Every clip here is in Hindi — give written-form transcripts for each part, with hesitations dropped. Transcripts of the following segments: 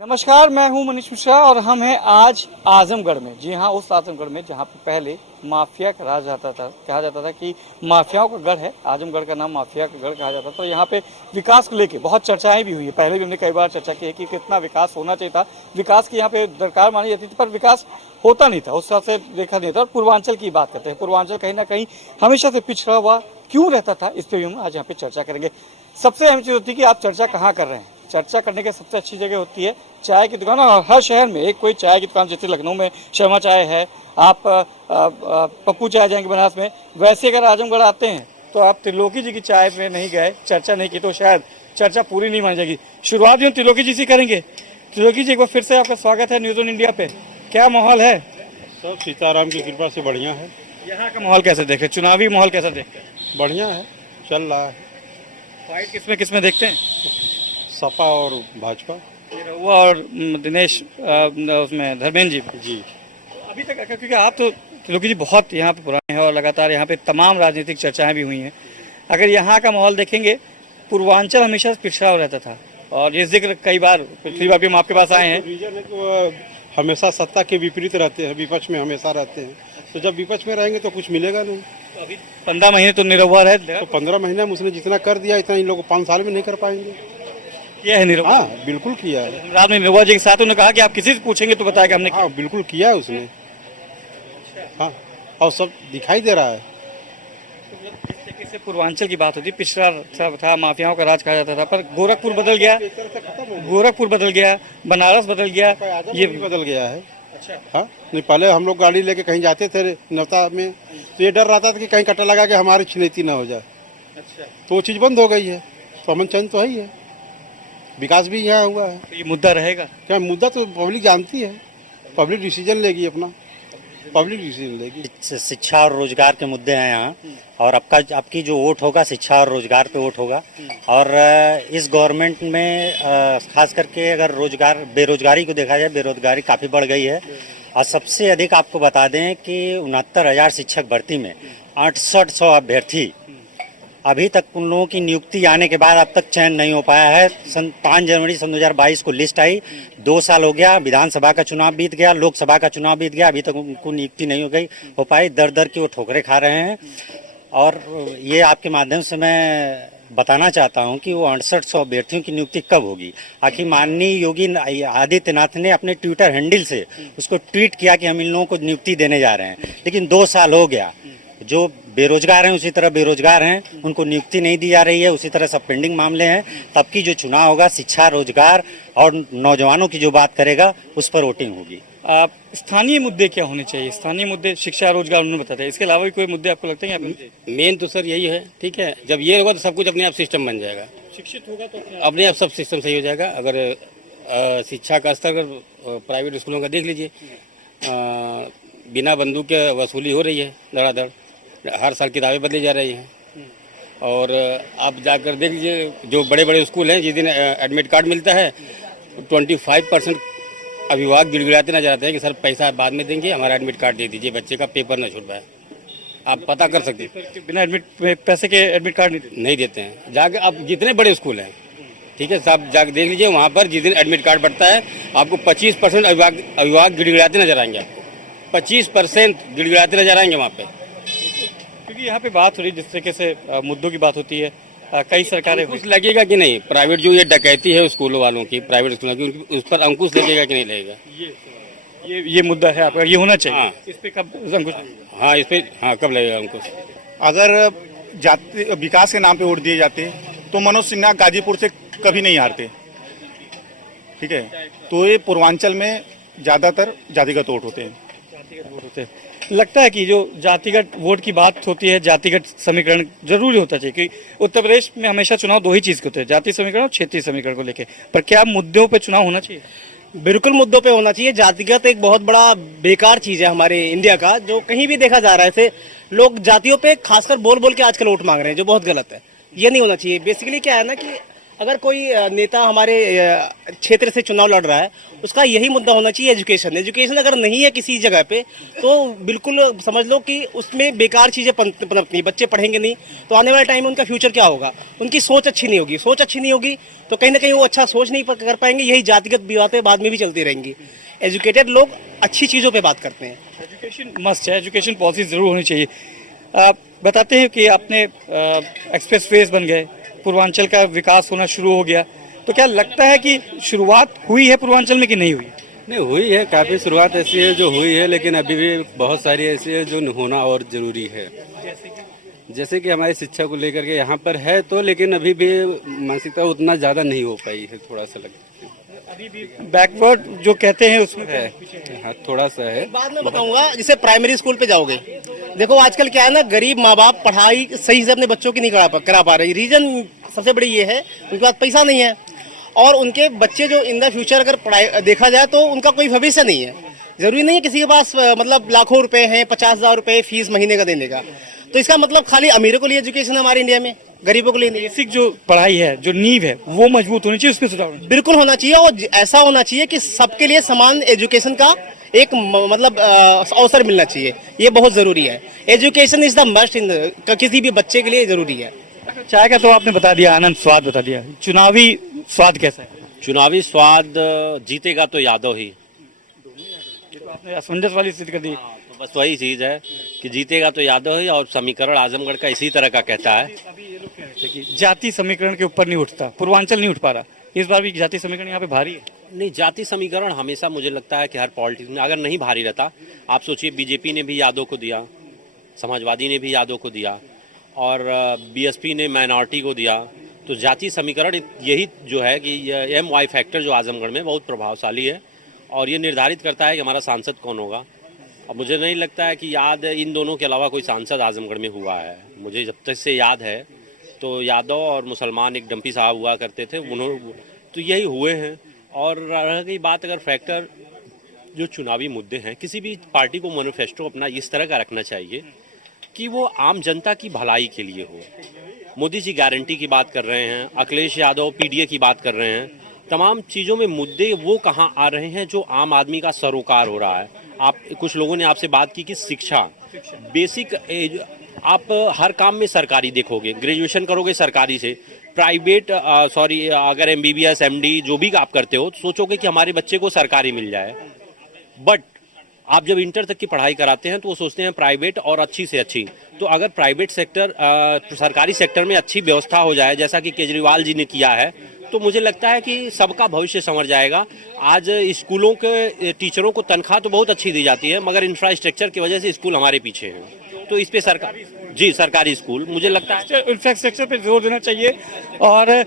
नमस्कार, मैं हूं मनीष मिश्रा और हम हैं आज आजमगढ़ में। जी हां, उस आजमगढ़ में जहां पे पहले माफिया का राज आता था, कहा जाता था कि माफियाओं का गढ़ है। आजमगढ़ का नाम माफिया का गढ़ कहा जाता था। तो यहाँ पे विकास को लेके बहुत चर्चाएं भी हुई है। पहले भी हमने कई बार चर्चा की है कि कितना विकास होना चाहिए था, विकास की यहाँ पे दरकार मानी जाती थी, पर विकास होता नहीं था, उस हिसाब से देखा नहीं था। और पूर्वांचल की बात करते हैं, पूर्वांचल कहीं ना कहीं हमेशा से पिछड़ा हुआ क्यों रहता था, इस पर भी हम आज यहाँ पे चर्चा करेंगे। सबसे अहम चीज़ होती है कि आप चर्चा कहाँ कर रहे हैं। चर्चा करने की सबसे अच्छी जगह होती है चाय की दुकान। और हर शहर में एक कोई चाय की दुकान, जैसे लखनऊ में शर्मा चाय है, आप पप्पू चाय जाएंगे बनारस में, वैसे अगर आजमगढ़ आते हैं तो आप त्रिलोकी जी की चाय में नहीं गए, चर्चा नहीं की, तो शायद चर्चा पूरी नहीं मानी जाएगी। शुरुआत भी हम त्रिलोकी जी से करेंगे। त्रिलोकी जी, एक बार फिर से आपका स्वागत है न्यूज़ ऑन इंडिया पे। क्या माहौल है? सब सीताराम की कृपा से बढ़िया है। यहाँ का माहौल कैसे देखे, चुनावी माहौल कैसा देखते हैं? बढ़िया है, चल रहा है। फाइट किसमें देखते हैं? सपा और भाजपा। निरहुआ और दिनेश उसमें धर्मेंद्र जी। जी। अभी तक क्योंकि आप तो त्रिलोकी जी बहुत यहाँ पे पुराने हैं और लगातार यहाँ पे तमाम राजनीतिक चर्चाएं भी हुई हैं। अगर यहाँ का माहौल देखेंगे, पूर्वांचल हमेशा से पिछड़ा हुआ रहता था और ये जिक्र कई बार पिछली बार भी हम आपके पास आए हैं। रीजन है कि वो हमेशा सत्ता के विपरीत रहते हैं, विपक्ष में हमेशा रहते हैं। तो जब विपक्ष में रहेंगे तो कुछ मिलेगा नहीं। तो अभी 15 महीने तो निरहुआ रहे, तो 15 महीने में उसने जितना कर दिया इतना इन लोग 5 साल में नहीं कर पाएंगे। किया है निरहुआ। हाँ, बिल्कुल किया है। रात में निरहुआ जी के साथ उन्होंने कहा कि आप किसी से पूछेंगे तो बताएगा हमने। हाँ, बिल्कुल किया है उसने। हाँ, और सब दिखाई दे रहा है। जिस तरीके से पूर्वांचल की बात होती, पिछड़ा था, माफियाओं का राज कहा जाता था, पर गोरखपुर बदल गया, गोरखपुर बदल गया, बनारस बदल गया, ये भी बदल गया है। अच्छा। हाँ, नहीं पहले हम लोग गाड़ी लेके कहीं जाते थे नवता में, तो ये डर रहता था कि कहीं कट्टा लगा के हमारी छिनैती ना हो जाए। अच्छा। तो वो चीज़ बंद हो गई है, तो अमन चैन तो है ही है, विकास भी यहाँ हुआ है। तो ये मुद्दा रहेगा। क्या मुद्दा तो पब्लिक जानती है, पब्लिक डिसीजन लेगी, अपना पब्लिक डिसीजन लेगी। शिक्षा और रोजगार के मुद्दे हैं यहाँ, और आपकी जो वोट होगा शिक्षा और रोजगार पे वोट होगा। और इस गवर्नमेंट में खास करके अगर बेरोजगारी को देखा जाए, बेरोजगारी काफ़ी बढ़ गई है। और सबसे अधिक आपको बता दें कि 69,000 शिक्षक भर्ती में 6800 अभ्यर्थी, अभी तक उन लोगों की नियुक्ति आने के बाद अब तक चयन नहीं हो पाया है। 5 जनवरी 2022 को लिस्ट आई, 2 साल हो गया, विधानसभा का चुनाव बीत गया, लोकसभा का चुनाव बीत गया, अभी तक उनको नियुक्ति नहीं हो पाई। दर दर की वो ठोकरें खा रहे हैं। और ये आपके माध्यम से मैं बताना चाहता हूं कि वो 6800 अभ्यर्थियों की नियुक्ति कब होगी। आखिर माननीय योगी आदित्यनाथ ने अपने ट्विटर हैंडल से उसको ट्वीट किया कि हम इन लोगों को नियुक्ति देने जा रहे हैं, लेकिन 2 साल हो गया। जो बेरोजगार हैं उसी तरह बेरोजगार हैं, उनको नियुक्ति नहीं दी जा रही है, उसी तरह सब पेंडिंग मामले हैं। तब की जो चुनाव होगा, शिक्षा, रोजगार और नौजवानों की जो बात करेगा उस पर वोटिंग होगी। स्थानीय मुद्दे क्या होने चाहिए? स्थानीय मुद्दे शिक्षा, रोजगार उन्होंने बताया था, इसके अलावा भी कोई मुद्दे आपको लगते हैं यहाँ पे? मेन तो सर यही है, ठीक है। जब ये होगा तो सब कुछ अपने आप सिस्टम बन जाएगा, शिक्षित होगा तो अपने आप सब सिस्टम सही हो जाएगा। अगर शिक्षा का स्तर अगर प्राइवेट स्कूलों का देख लीजिए, बिना बंदूक के वसूली हो रही है धड़ाधड़, हर साल किताबें बदली जा रही हैं। और आप जाकर देख लीजिए, जो बड़े बड़े स्कूल हैं, जिस दिन एडमिट कार्ड मिलता है 25% अभिभावक गिड़गिड़ाते नजर आते हैं कि सर पैसा बाद में देंगे, हमारा एडमिट कार्ड दे दीजिए, बच्चे का पेपर ना छूट पाए। आप पता कर सकते हैं, बिना एडमिट पैसे के एडमिट कार्ड नहीं देते हैं। जाकर आप जितने बड़े स्कूल हैं, ठीक है साहब, जाकर देख लीजिए, वहाँ पर जिस दिन एडमिट कार्ड बढ़ता है आपको 25% अभिभावक गिड़गिड़ाते नजर आएंगे। आपको 25% गिड़गिड़ाते नजर आएंगे वहाँ पे। क्योंकि यहाँ पे बात हो रही, जिस तरीके से मुद्दों की बात होती है, कई सरकारें कुछ लगेगा कि नहीं, प्राइवेट जो ये डकैती है स्कूलों वालों की, प्राइवेट स्कूलों की, उस पर अंकुश लगेगा कि नहीं लगेगा? ये मुद्दा है आपका, ये होना चाहिए। हाँ। इस पे कब अंकुश? हाँ, इस पे हाँ कब लगेगा अंकुश? अगर जाति विकास के नाम पे वोट दिए जाते तो मनोज सिन्हा गाजीपुर से कभी नहीं हारते, ठीक है। तो ये पूर्वांचल में ज़्यादातर जातिगत वोट होते हैं। जातिगत वोट होते हैं। लगता है कि जो जातिगत वोट की बात होती है, जातिगत समीकरण जरूरी होता चाहिए, कि उत्तर प्रदेश में हमेशा चुनाव 2 ही चीज़ के होते हैं, जातीय समीकरण और क्षेत्रीय समीकरण को लेकर। पर क्या मुद्दों पे चुनाव होना चाहिए? बिल्कुल मुद्दों पे होना चाहिए। जातिगत एक बहुत बड़ा बेकार चीज है हमारे इंडिया का, जो कहीं भी देखा जा रहा है। ऐसे लोग जातियों पे खासकर बोल बोल के आजकल वोट मांग रहे हैं, जो बहुत गलत है। ये नहीं होना चाहिए। बेसिकली क्या है ना कि अगर कोई नेता हमारे क्षेत्र से चुनाव लड़ रहा है, उसका यही मुद्दा होना चाहिए एजुकेशन। एजुकेशन अगर नहीं है किसी जगह पे तो बिल्कुल समझ लो कि उसमें बेकार चीज़ें पनपती, बच्चे पढ़ेंगे नहीं तो आने वाले टाइम में उनका फ्यूचर क्या होगा, उनकी सोच अच्छी नहीं होगी। सोच अच्छी नहीं होगी तो कहीं ना कहीं वो अच्छा सोच नहीं कर पाएंगे, यही जातिगत बातें बाद में भी चलती रहेंगी। एजुकेटेड लोग अच्छी चीज़ों पर बात करते हैं। एजुकेशन मस्ट है, एजुकेशन पॉलिसी ज़रूर होनी चाहिए। आप बताते हैं कि आपने एक्सप्रेस वेज बन गए, पूर्वांचल का विकास होना शुरू हो गया, तो क्या लगता है कि शुरुआत हुई है पूर्वांचल में कि नहीं हुई? नहीं, हुई है, काफ़ी शुरुआत ऐसी है जो हुई है, लेकिन अभी भी बहुत सारी ऐसी है जो होना और ज़रूरी है। जैसे कि हमारी शिक्षा को लेकर के यहाँ पर है तो, लेकिन अभी भी मानसिकता उतना ज़्यादा नहीं हो पाई है, थोड़ा सा लगता है अभी भी बैकवर्ड जो कहते हैं उसमें है। हाँ, थोड़ा सा है। बाद में बताऊंगा। जैसे प्राइमरी स्कूल पे जाओगे, देखो आजकल क्या है ना, गरीब माँ बाप पढ़ाई सही से अपने बच्चों की नहीं करा पा रहे। रीजन सबसे बड़ी ये है, उनके पास पैसा नहीं है और उनके बच्चे जो इन द फ्यूचर अगर पढ़ाई देखा जाए तो उनका कोई भविष्य नहीं है। जरूरी नहीं है किसी के पास मतलब लाखों रुपए हैं, 50,000 रुपए फीस महीने का देने का, तो इसका मतलब खाली अमीरों को लिए एजुकेशन है हमारे इंडिया में, गरीबों के लिए नहीं। बेसिक जो पढ़ाई है, जो नींव है, वो मजबूत होनी चाहिए, उसमें सुधार होना चाहिए। बिल्कुल होना चाहिए और ऐसा होना चाहिए कि सबके लिए समान एजुकेशन का एक मतलब अवसर मिलना चाहिए। ये बहुत जरूरी है। Education is the must in किसी भी बच्चे के लिए जरूरी है। चाय का तो आपने बता दिया, आनंद स्वाद बता दिया, चुनावी स्वाद कैसा है? चुनावी स्वाद जीतेगा तो यादव ही। ये तो आपने असमंजस वाली स्थिति कर दी। तो बस वही चीज़ है कि जीतेगा तो यादव ही, और समीकरण आजमगढ़ का इसी तरह का कहता है। अभी ये लोग कह रहे थे कि जाति समीकरण के ऊपर नहीं उठता, पूर्वांचल नहीं उठ पा रहा, इस बार भी जाति समीकरण यहाँ पे भारी है। नहीं, जाति समीकरण हमेशा मुझे लगता है कि हर पॉलिटिक्स में अगर नहीं भारी रहता, आप सोचिए बीजेपी ने भी यादव को दिया, समाजवादी ने भी यादव को दिया और बीएसपी ने माइनॉरिटी को दिया, तो जाति समीकरण यही जो है कि MY फैक्टर जो आजमगढ़ में बहुत प्रभावशाली है और ये निर्धारित करता है कि हमारा सांसद कौन होगा। अब मुझे नहीं लगता है कि याद इन दोनों के अलावा कोई सांसद आजमगढ़ में हुआ है। मुझे जब तक से याद है तो यादव और मुसलमान एक डंपी साहब हुआ करते थे, उन्होंने तो यही हुए हैं। और रह गई बात अगर फैक्टर जो चुनावी मुद्दे हैं, किसी भी पार्टी को मैनिफेस्टो अपना इस तरह का रखना चाहिए कि वो आम जनता की भलाई के लिए हो। मोदी जी गारंटी की बात कर रहे हैं, अखिलेश यादव PDA की बात कर रहे हैं, तमाम चीज़ों में मुद्दे वो कहाँ आ रहे हैं जो आम आदमी का सरोकार हो रहा है। आप कुछ लोगों ने आपसे बात की कि शिक्षा बेसिक आप हर काम में सरकारी देखोगे, ग्रेजुएशन करोगे सरकारी से, प्राइवेट अगर MBBS MD जो भी आप करते हो तो सोचोगे कि हमारे बच्चे को सरकारी मिल जाए। बट आप जब इंटर तक की पढ़ाई कराते हैं तो वो सोचते हैं प्राइवेट और अच्छी से अच्छी। तो अगर प्राइवेट सेक्टर सरकारी सेक्टर में अच्छी व्यवस्था हो जाए जैसा कि केजरीवाल जी ने किया है, तो मुझे लगता है कि सबका भविष्य संवर जाएगा। आज स्कूलों के टीचरों को तनख्वाह तो बहुत अच्छी दी जाती है, मगर इंफ्रास्ट्रक्चर की वजह से स्कूल हमारे पीछे हैं। तो इस पे सरकारी स्कूल मुझे लगता है इंफ्रास्ट्रक्चर पे जोर देना चाहिए और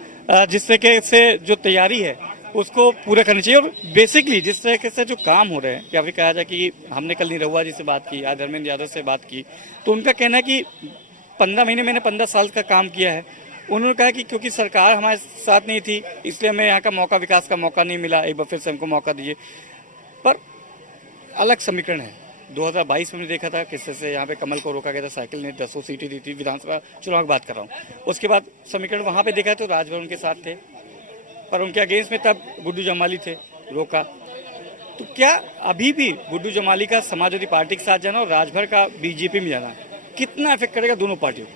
जिस तरीके से जो तैयारी है उसको पूरा करना चाहिए। और बेसिकली जिस तरीके से जो काम हो रहे हैं, या फिर कहा जाए कि हमने कल निरहुआ जी से बात की, आज धर्मेंद्र यादव से बात की, तो उनका कहना है कि 15 महीने मैंने 15 साल का काम किया है। उन्होंने कहा कि क्योंकि सरकार हमारे साथ नहीं थी इसलिए हमें यहाँ का मौका, विकास का मौका नहीं मिला, एक बार फिर से हमको मौका दीजिए। पर अलग समीकरण है। 2022 में हमने देखा था किस तरह से यहाँ पे कमल को रोका गया था, साइकिल ने 10 सीटें दी थी, विधानसभा चुनाव की बात कर रहा हूँ। उसके बाद समीकरण वहाँ पे देखा तो राजभर उनके साथ थे, पर उनके अगेंस्ट में तब गुड्डू जमाली थे, रोका। तो क्या अभी भी गुड्डू जमाली का समाजवादी पार्टी के साथ जाना और राजभर का BJP में जाना कितना इफेक्ट करेगा दोनों पार्टियों को?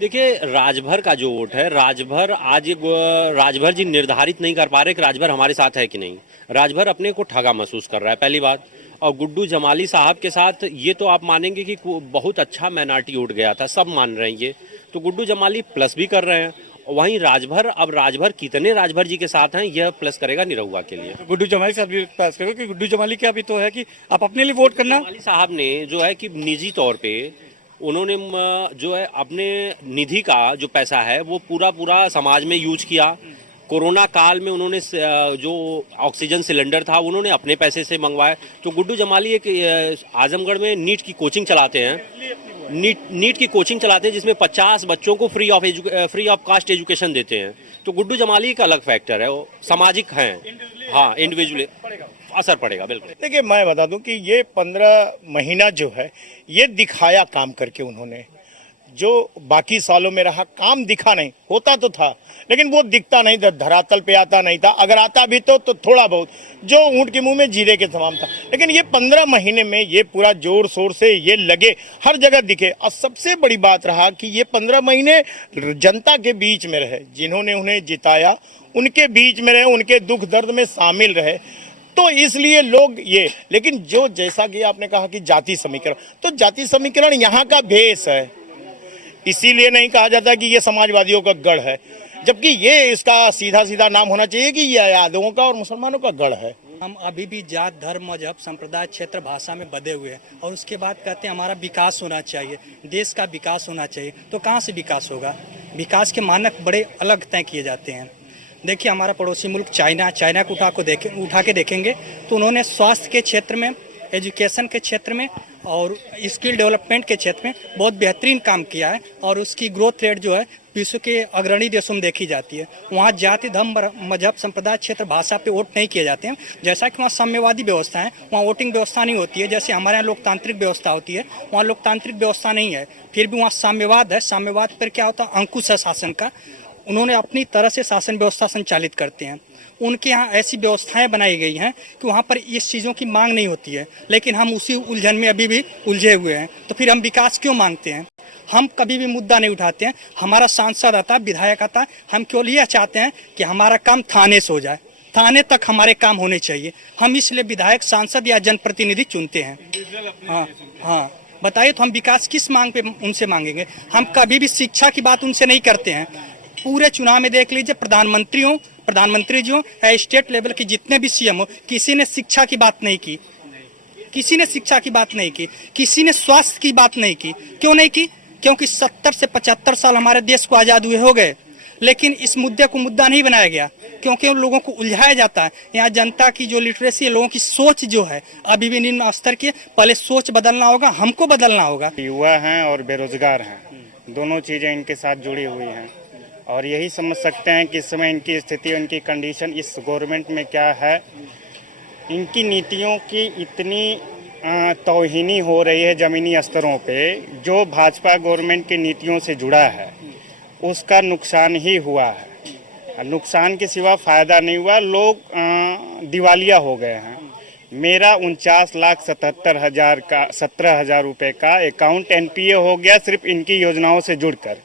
देखिए, राजभर का जो वोट है, राजभर जी निर्धारित नहीं कर पा रहे कि राजभर हमारे साथ है कि नहीं। राजभर अपने को ठगा महसूस कर रहा है, पहली बात। और गुड्डू जमाली साहब के साथ ये तो आप मानेंगे कि बहुत अच्छा माइनॉरिटी वोट गया था, सब मान रहे हैं ये, तो गुड्डू जमाली प्लस भी कर रहे हैं। वहीं राजभर कितने राजभर जी के साथ हैं, यह प्लस करेगा निरहुआ के लिए। गुड्डू जमाली साहब भी प्लस करेगा कि गुड्डू जमाली क्या भी तो है कि आप अपने लिए वोट करना। जमाली साहब ने जो है कि निजी तौर पे उन्होंने जो है अपने निधि का जो पैसा है वो पूरा समाज में यूज किया। कोरोना काल में उन्होंने जो ऑक्सीजन सिलेंडर था उन्होंने अपने पैसे से मंगवाए। तो गुड्डू जमाली एक आजमगढ़ में नीट की कोचिंग चलाते हैं, नीट की कोचिंग चलाते हैं जिसमें 50 बच्चों को फ्री ऑफ कास्ट एजुकेशन देते हैं। तो गुड्डू जमाली का अलग फैक्टर है, वो सामाजिक हैं, हाँ, इंडिविजुअली असर पड़ेगा बिल्कुल। देखिए, मैं बता दूं कि ये 15 महीना जो है ये दिखाया काम करके उन्होंने। जो बाकी सालों में रहा, काम दिखा नहीं, होता तो था लेकिन वो दिखता नहीं था, धरातल पे आता नहीं था, अगर आता भी तो थोड़ा बहुत, जो ऊंट के मुंह में जीरे के समान था। लेकिन ये 15 महीने में ये पूरा जोर शोर से ये लगे, हर जगह दिखे। और सबसे बड़ी बात रहा कि ये 15 महीने जनता के बीच में रहे, जिन्होंने उन्हें जिताया उनके बीच में रहे, उनके दुख दर्द में शामिल रहे, तो इसलिए लोग ये। लेकिन जो जैसा कि आपने कहा कि जाति समीकरण, तो जाति समीकरण यहाँ का भेष है, इसीलिए नहीं कहा जाता कि ये समाजवादियों का गढ़ है, जबकि ये इसका सीधा सीधा नाम होना चाहिए कि ये यादवों का और मुसलमानों का गढ़ है। हम अभी भी जात, धर्म, मजहब, संप्रदाय, क्षेत्र, भाषा में बंधे हुए हैं और उसके बाद कहते हैं हमारा विकास होना चाहिए, देश का विकास होना चाहिए। तो कहाँ से विकास होगा? विकास के मानक बड़े अलग तय किए जाते हैं। देखिए हमारा पड़ोसी मुल्क चाइना को उठा के देखेंगे तो उन्होंने स्वास्थ्य के क्षेत्र में, एजुकेशन के क्षेत्र में और स्किल डेवलपमेंट के क्षेत्र में बहुत बेहतरीन काम किया है और उसकी ग्रोथ रेट जो है विश्व के अग्रणी देशों में देखी जाती है। वहाँ जाति, धर्म, मजहब, संप्रदाय, क्षेत्र, भाषा पे वोट नहीं किए जाते हैं। जैसा कि वहाँ साम्यवादी व्यवस्था है, वहाँ वोटिंग व्यवस्था नहीं होती है। जैसे हमारे यहाँ लोकतांत्रिक व्यवस्था होती है, वहाँ लोकतांत्रिक व्यवस्था नहीं है, फिर भी वहाँ साम्यवाद है। साम्यवाद पर क्या होता है? अंकुश है शासन का, उन्होंने अपनी तरह से शासन व्यवस्था संचालित करते हैं। उनके यहाँ ऐसी व्यवस्थाएं बनाई गई हैं कि वहाँ पर इस चीज़ों की मांग नहीं होती है, लेकिन हम उसी उलझन में अभी भी उलझे हुए हैं। तो फिर हम विकास क्यों मांगते हैं? हम कभी भी मुद्दा नहीं उठाते हैं। हमारा सांसद आता, विधायक आता, हम केवल यह चाहते हैं कि हमारा काम थाने से हो जाए, थाने तक हमारे काम होने चाहिए। हम इसलिए विधायक, सांसद या जनप्रतिनिधि चुनते हैं। हाँ, बताइए तो हम विकास किस मांग पे उनसे मांगेंगे? हम कभी भी शिक्षा की बात उनसे नहीं करते हैं। पूरे चुनाव में देख लीजिए, प्रधानमंत्री जी हो या स्टेट लेवल के जितने भी सीएम हो, किसी ने शिक्षा की बात नहीं की, किसी ने शिक्षा की बात नहीं की, किसी ने स्वास्थ्य की बात नहीं की। क्यों नहीं की? क्योंकि 70 से 75 साल हमारे देश को आज़ाद हुए हो गए, लेकिन इस मुद्दे को मुद्दा नहीं बनाया गया, क्योंकि उन लोगों को उलझाया जाता है। यहाँ जनता की जो लिटरेसी है, लोगों की सोच जो है अभी भी निम्न स्तर की। पहले सोच बदलना होगा, हमको बदलना होगा। युवा हैं और बेरोजगार हैं, दोनों चीज़ें इनके साथ जुड़ी हुई हैं और यही समझ सकते हैं कि इस समय इनकी स्थिति, उनकी कंडीशन इस गवर्नमेंट में क्या है। इनकी नीतियों की इतनी तौहीनी हो रही है ज़मीनी स्तरों पे, जो भाजपा गवर्नमेंट की नीतियों से जुड़ा है उसका नुकसान ही हुआ है। नुकसान के सिवा फ़ायदा नहीं हुआ, लोग दिवालिया हो गए हैं। मेरा 49,77,000 का 17,000 रुपये का अकाउंट एनपीए हो गया सिर्फ इनकी योजनाओं से जुड़कर।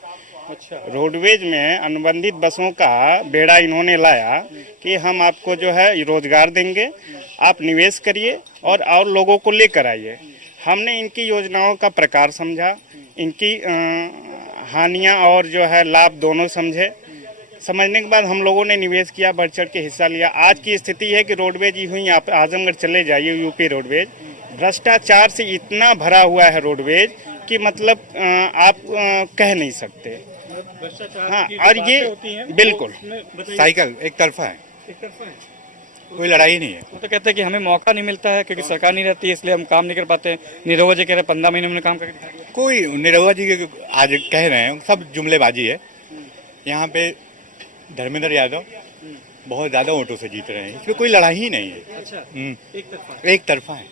अच्छा। रोडवेज में अनुबंधित बसों का बेड़ा इन्होंने लाया कि हम आपको जो है रोजगार देंगे, आप निवेश करिए और लोगों को लेकर आइए। हमने इनकी योजनाओं का प्रकार समझा, इनकी हानियां और जो है लाभ दोनों समझे। समझने के बाद हम लोगों ने निवेश किया, बढ़ चढ़ के हिस्सा लिया। आज की स्थिति है कि रोडवेज हुई, आप आजमगढ़ चले जाइए, यूपी रोडवेज भ्रष्टाचार से इतना भरा हुआ है रोडवेज कि मतलब आप कह नहीं सकते। हाँ, और ये बिल्कुल साइकिल एक तरफा है, कोई लड़ाई नहीं है। वो तो कहते हैं कि हमें मौका नहीं मिलता है क्योंकि सरकार नहीं रहती है, इसलिए हम काम नहीं कर पाते हैं। निरहुआ जी कह रहे 15 महीने में काम करके दिखा दिया। कोई निरहुआ जी के आज कह रहे हैं, सब जुमलेबाजी है। यहाँ पे धर्मेंद्र यादव बहुत ज़्यादा वोटों से जीत रहे हैं, इसमें कोई लड़ाई ही नहीं है। अच्छा, एक तरफा है।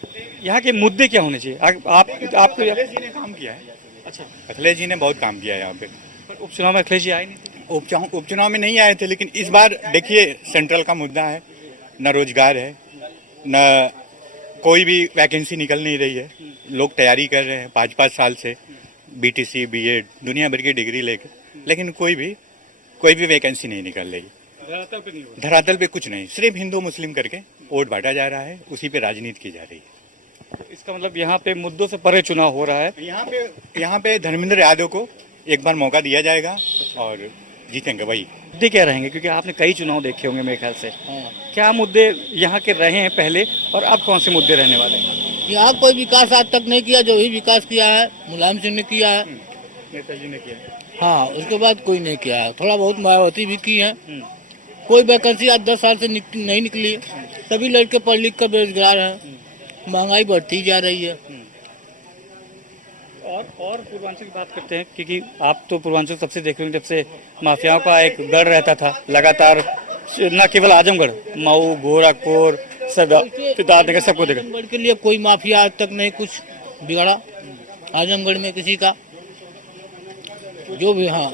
यहाँ के मुद्दे क्या होने चाहिए? आपको अखिलेश जी ने काम किया है। अच्छा, अखिलेश जी ने बहुत काम किया है यहाँ पे। उपचुनाव में अखिलेश जी आए नहीं थे? उपचुनाव में नहीं आए थे, लेकिन इस बार देखिए सेंट्रल का मुद्दा है, न रोजगार है, न कोई भी वैकेंसी निकल नहीं रही है। लोग तैयारी कर रहे हैं 5-5 साल से, बीटीसी, बीएड, दुनिया भर की डिग्री लेके, लेकिन कोई भी वैकेंसी नहीं निकल रही। धरातल पे कुछ नहीं, सिर्फ हिंदू मुस्लिम करके वोट बांटा जा रहा है, उसी पे राजनीति की जा रही है। इसका मतलब यहाँ पे मुद्दों से परे चुनाव हो रहा है। यहाँ पे धर्मेंद्र यादव को एक बार मौका दिया जाएगा और जीतेंगे वही। मुद्दे क्या रहेंगे? क्योंकि आपने कई चुनाव देखे होंगे मेरे ख्याल से। क्या मुद्दे यहाँ के रहे हैं पहले और अब कौन से मुद्दे रहने वाले हैं? यहाँ कोई विकास आज तक नहीं किया, जो भी विकास किया है मुलायम सिंह ने किया है, नेताजी ने किया। हाँ, उसके बाद कोई नहीं किया है। थोड़ा बहुत मायावती भी की है। कोई वैकेंसी आज 10 साल से नहीं निकली। सभी लड़के पढ़ लिख कर बेरोजगार हैं, महंगाई बढ़ती जा रही है। और पूर्वांचल की बात करते हैं, क्योंकि आप तो पूर्वांचल सबसे देख रहे हैं, जब से माफियाओं का एक गढ़ रहता था लगातार, न केवल आजमगढ़, मऊ, गोरखपुर, सिद्धार्थनगर, सबको देखा। आजमगढ़ के लिए कोई माफिया आज तक नहीं कुछ बिगड़ा आजमगढ़ में किसी का। जो भी, हाँ,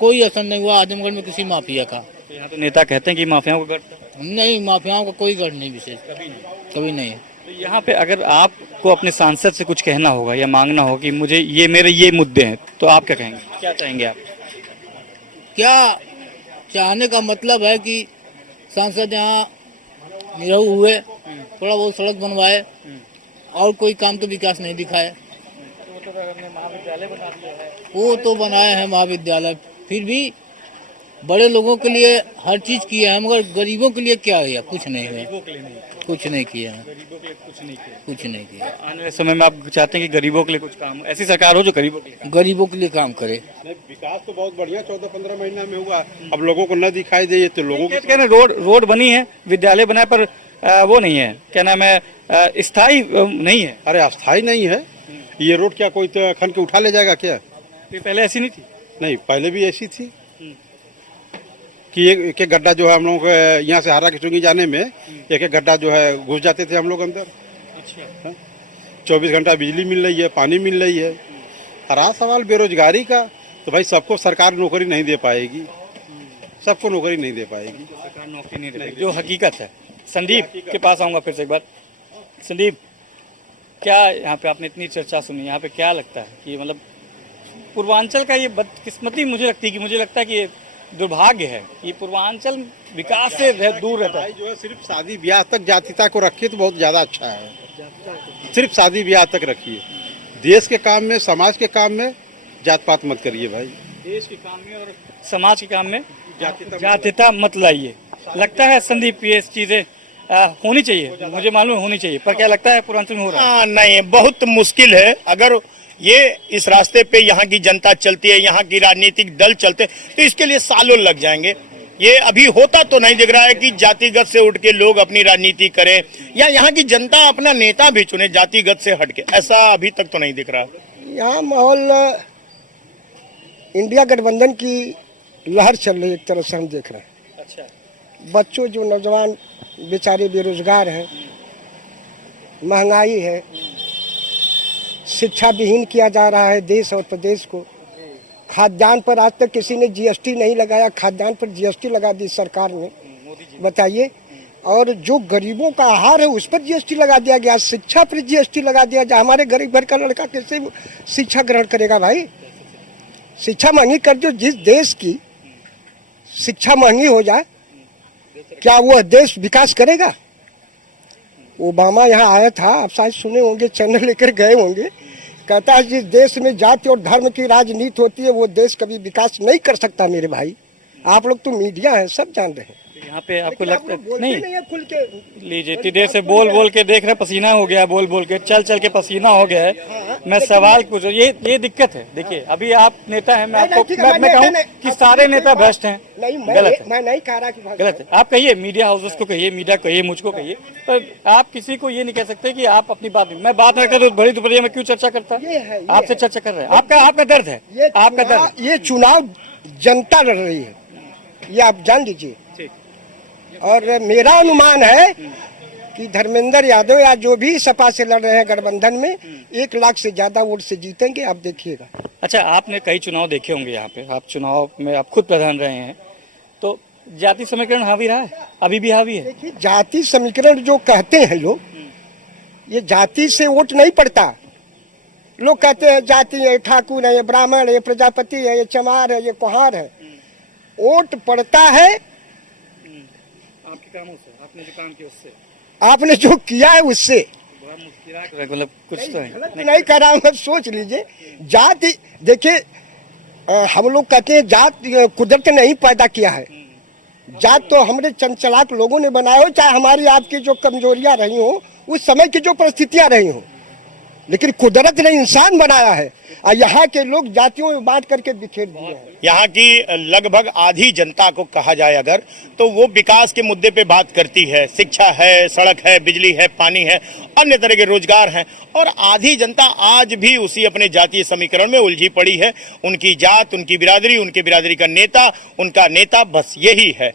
कोई असर नहीं हुआ आजमगढ़ में किसी माफिया का। तो यहाँ तो नेता कहते हैं कि माफियाओं का गढ़, नहीं, माफियाओं का कोई गढ़ नहीं विशेष, कभी नहीं। तो यहाँ पे अगर आपको अपने सांसद से कुछ कहना होगा या मांगना हो कि मुझे ये मेरे ये मुद्दे हैं, तो आप क्या कहेंगे, क्या चाहेंगे आप? क्या चाहने का मतलब है कि सांसद यहाँ निरहु हुए, थोड़ा बहुत सड़क बनवाए और कोई काम तो विकास नहीं दिखाए। वो तो बनाए हैं महाविद्यालय, फिर भी बड़े लोगों के लिए हर चीज किए हैं, मगर गरीबों के लिए क्या है? कुछ नहीं है, कुछ नहीं किया है, कुछ नहीं किया। आने वाले समय में आप चाहते हैं कि गरीबों के लिए कुछ काम हो, ऐसी सरकार हो जो गरीबों के लिए काम करे। विकास तो बहुत बढ़िया 14-15 महीना में हुआ, अब लोगों को न दिखाई दे तो लोगों को कह रहे रोड बनी है, विद्यालय बना है, पर वो नहीं है, क्या नाम है, स्थायी नहीं है। अरे अस्थाई नहीं है ये रोड, क्या कोई तो खन के उठा ले जाएगा क्या? तो पहले ऐसी नहीं थी? नहीं, पहले भी ऐसी थी कि एक एक गड्ढा जो है हम लोगों के यहाँ से हारा किशोंगी जाने में एक एक गड्ढा जो है घुस जाते थे हम लोग अंदर। अच्छा। 24 घंटा बिजली मिल रही है, पानी मिल रही है। और रहा सवाल बेरोजगारी का, तो भाई सबको सरकार नौकरी नहीं दे पाएगी, सबको नौकरी नहीं दे पाएगी, सरकार नौकरी नहीं दे पाएगी, जो हकीकत है। संदीप के पास आऊँगा फिर से एक बार। संदीप, क्या यहाँ पे आपने इतनी चर्चा सुनी, यहाँ पे क्या लगता है कि मतलब पूर्वांचल का ये बदकिस्मती मुझे लगता है कि ये दुर्भाग्य है कि पूर्वांचल विकास से दूर रहता है। जो है सिर्फ शादी ब्याह तक जातिता को रखिए तो बहुत ज्यादा अच्छा है, सिर्फ शादी ब्याह तक रखिए। देश के काम में, समाज के काम में जात पात मत करिए भाई। देश के काम में और समाज के काम में जातिता मत लाइए। लगता है संदीप ये चीजें होनी चाहिए, मुझे मालूम होनी चाहिए, पर क्या लगता है पूर्वांचल में हो रहा है? नहीं, बहुत मुश्किल है। अगर ये इस रास्ते पे यहाँ की जनता चलती है, यहाँ की राजनीतिक दल चलते, तो इसके लिए सालों लग जाएंगे। ये अभी होता तो नहीं दिख रहा है कि जातिगत से उठ के लोग अपनी राजनीति करें या यहाँ की जनता अपना नेता भी चुने जातिगत से हट के, ऐसा अभी तक तो नहीं दिख रहा। यहाँ माहौल इंडिया गठबंधन की लहर चल रही है, एक तरह से हम देख रहे हैं। अच्छा। बच्चों जो नौजवान बेचारे बेरोजगार हैं, महंगाई है, शिक्षा विहीन किया जा रहा है देश और प्रदेश को। खाद्यान्न पर आज तक किसी ने जीएसटी नहीं लगाया, खाद्यान्न पर जीएसटी लगा दी सरकार ने, बताइए। और जो गरीबों का आहार है उस पर जीएसटी लगा दिया गया, शिक्षा पर जीएसटी लगा दिया जाए। हमारे गरीब घर का लड़का कैसे शिक्षा ग्रहण करेगा भाई? शिक्षा महंगी कर दो, जिस देश की शिक्षा महंगी हो जाए क्या वह देश विकास करेगा? ओबामा यहाँ आया था, आप शायद सुने होंगे, चैनल लेकर गए होंगे, कहता है जिस देश में जाति और धर्म की राजनीति होती है वो देश कभी विकास नहीं कर सकता। मेरे भाई, आप लोग तो मीडिया है, सब जान रहे हैं। यहाँ पे आपको लगता है नहीं है खुल के? लीजिए, इतनी देर से बोल के देख रहे, पसीना हो गया, बोल के चल के पसीना हो गया है। मैं सवाल पूछ रहा हूँ, ये दिक्कत है। देखिए, अभी आप नेता हैं, मैं आपको मैं कहूँ कि सारे नेता भ्रष्ट हैं, गलत है। मैं नहीं कह रहा कि गलत है। आप कहिए, मीडिया हाउसेस को कहिए, मीडिया कहिए, मुझको कहिए, पर आप किसी को ये नहीं कह सकते कि आप अपनी बात, मैं बात नहीं करता तो बड़ी दोपहर में क्यों चर्चा करता? आपसे चर्चा कर रहे हैं, आपका दर्द है, आपका दर्द। ये चुनाव जनता लड़ रही है, ये आप जान लीजिए। और मेरा अनुमान है कि धर्मेंद्र यादव या जो भी सपा से लड़ रहे हैं गठबंधन में 1 लाख से ज्यादा वोट से जीतेंगे, आप देखिएगा। अच्छा, आपने कई चुनाव देखे होंगे, यहाँ पे आप चुनाव में आप खुद प्रधान रहे हैं, तो जाति समीकरण हावी रहा है, अभी भी हावी है? देखिए, जाति समीकरण जो कहते हैं लोग, ये जाति से वोट नहीं पड़ता। लोग कहते हैं जाति है, ठाकुर है, ये ब्राह्मण है, ये प्रजापति है, ये चमार है, ये कुहार है। वोट पड़ता है आपके कामों से, आपने जो काम किया उससे, आपने जो किया है उससे। मतलब कुछ तो है नहीं कर रहा हूँ, मत सोच लीजिए। जाति देखिए, हम लोग कहते हैं जात कुदरत ने नहीं पैदा किया है, जात तो हमारे चंचलाक लोगों ने बनाया हो, चाहे हमारी आपकी जो कमजोरियां रही हो, उस समय की जो परिस्थितियां रही हो, लेकिन कुदरत ने इंसान बनाया है और यहाँ के लोग जातियों में बांट करके बिखेर दिए हैं। यहाँ की लगभग आधी जनता को कहा जाए अगर, तो वो विकास के मुद्दे पे बात करती है। शिक्षा है, सड़क है, बिजली है, पानी है, अन्य तरह के रोजगार हैं। और आधी जनता आज भी उसी अपने जातीय समीकरण में उलझी पड़ी है। उनकी जात, उनकी बिरादरी, उनके बिरादरी का नेता, उनका नेता, बस यही है।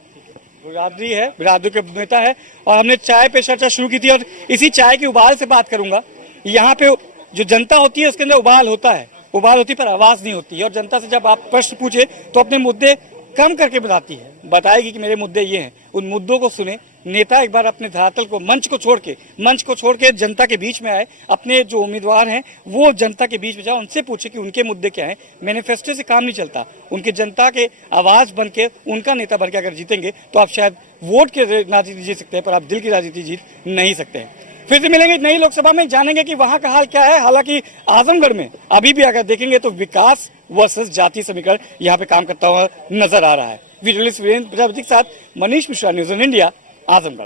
बिरादरी है, बिरादरी का नेता है। और हमने चाय पे चर्चा शुरू की थी और इसी चाय के उबाल से बात करूंगा। यहाँ पे जो जनता होती है उसके अंदर उबाल होता है, उबाल होती पर आवाज नहीं होती है। और जनता से जब आप प्रश्न पूछे तो अपने मुद्दे कम करके बताएगी कि मेरे मुद्दे ये हैं। उन मुद्दों को सुने, नेता एक बार अपने धरातल को मंच को छोड़ के जनता के बीच में आए, अपने जो उम्मीदवार हैं वो जनता के बीच में जाओ, उनसे पूछे कि उनके मुद्दे क्या हैं। मैनिफेस्टो से काम नहीं चलता, उनके जनता के आवाज बन के, उनका नेता बन के अगर जीतेंगे तो आप शायद वोट के राजनीति जीत सकते हैं पर आप दिल की राजनीति जीत नहीं सकते हैं। फिर से मिलेंगे नई लोकसभा में, जानेंगे कि वहां का हाल क्या है। हालांकि आजमगढ़ में अभी भी अगर देखेंगे तो विकास वर्सेस जाति समीकरण यहाँ पे काम करता हुआ नजर आ रहा है। वीडियो जर्नलिस्ट वीरेंद्र प्रजापति के साथ Manish Mishra, news on India, Azamgarh.